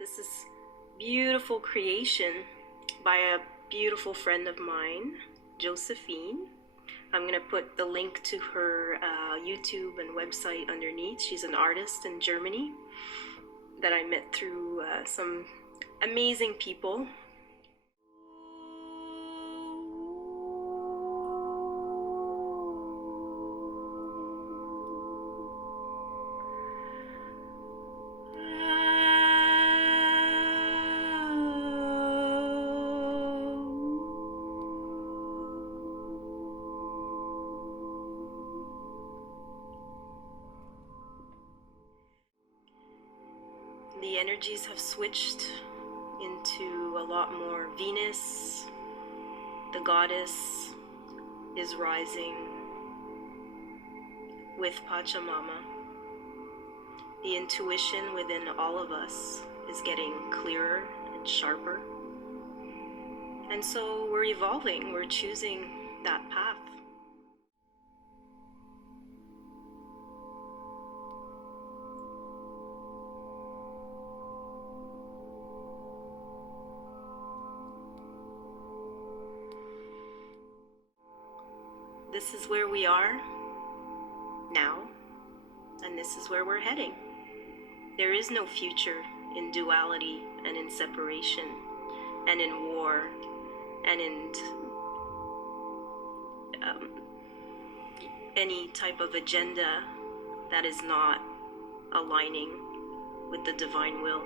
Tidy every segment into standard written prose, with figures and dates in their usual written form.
This is beautiful creation by a beautiful friend of mine, Josephine. I'm gonna put the link to her YouTube and website underneath. She's an artist in Germany that I met through some amazing people. The energies have switched into a lot more Venus. The goddess is rising with Pachamama. The intuition within all of us is getting clearer and sharper. And so we're evolving, we're choosing that path. This is where we are now, and this is where we're heading. There is no future in duality and in separation and in war and in any type of agenda that is not aligning with the divine will.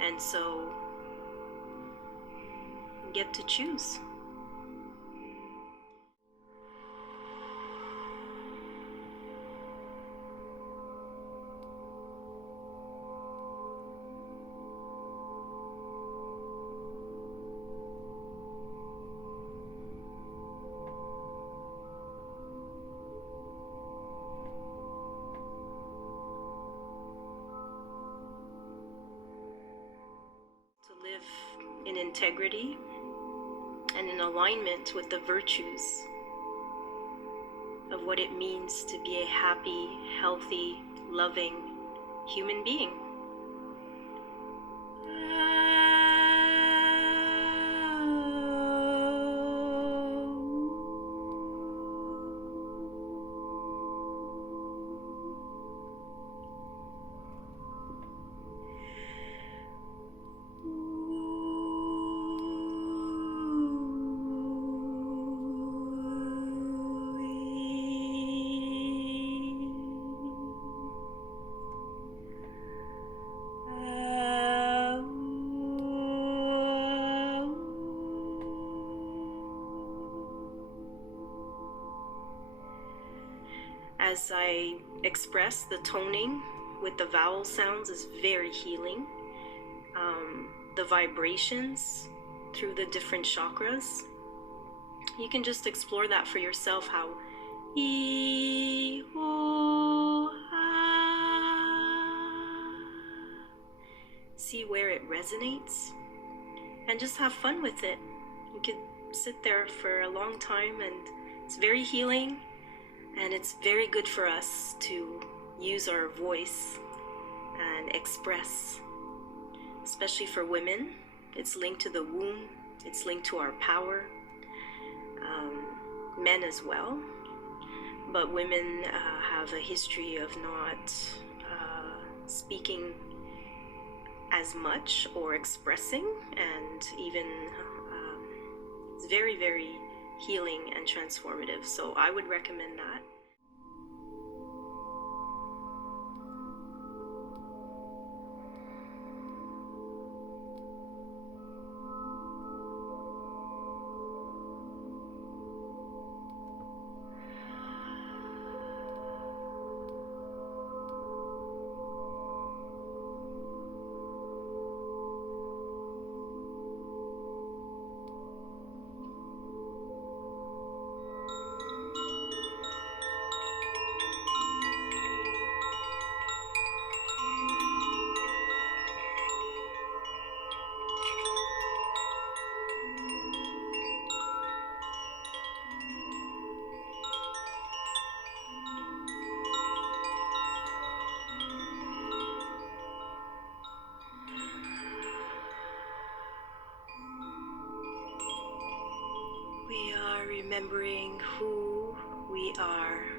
And so you get to choose. In integrity and in alignment with the virtues of what it means to be a happy, healthy, loving human being. As I express, the toning with the vowel sounds is very healing. The vibrations through the different chakras, you can just explore that for yourself, how e, o, a. See where it resonates and just have fun with it. You could sit there for a long time, and it's very healing. And it's very good for us to use our voice and express, especially for women. It's linked to the womb, it's linked to our power, men as well. But women have a history of not speaking as much or expressing, and even it's very, very healing and transformative. So I would recommend that. remembering who we are.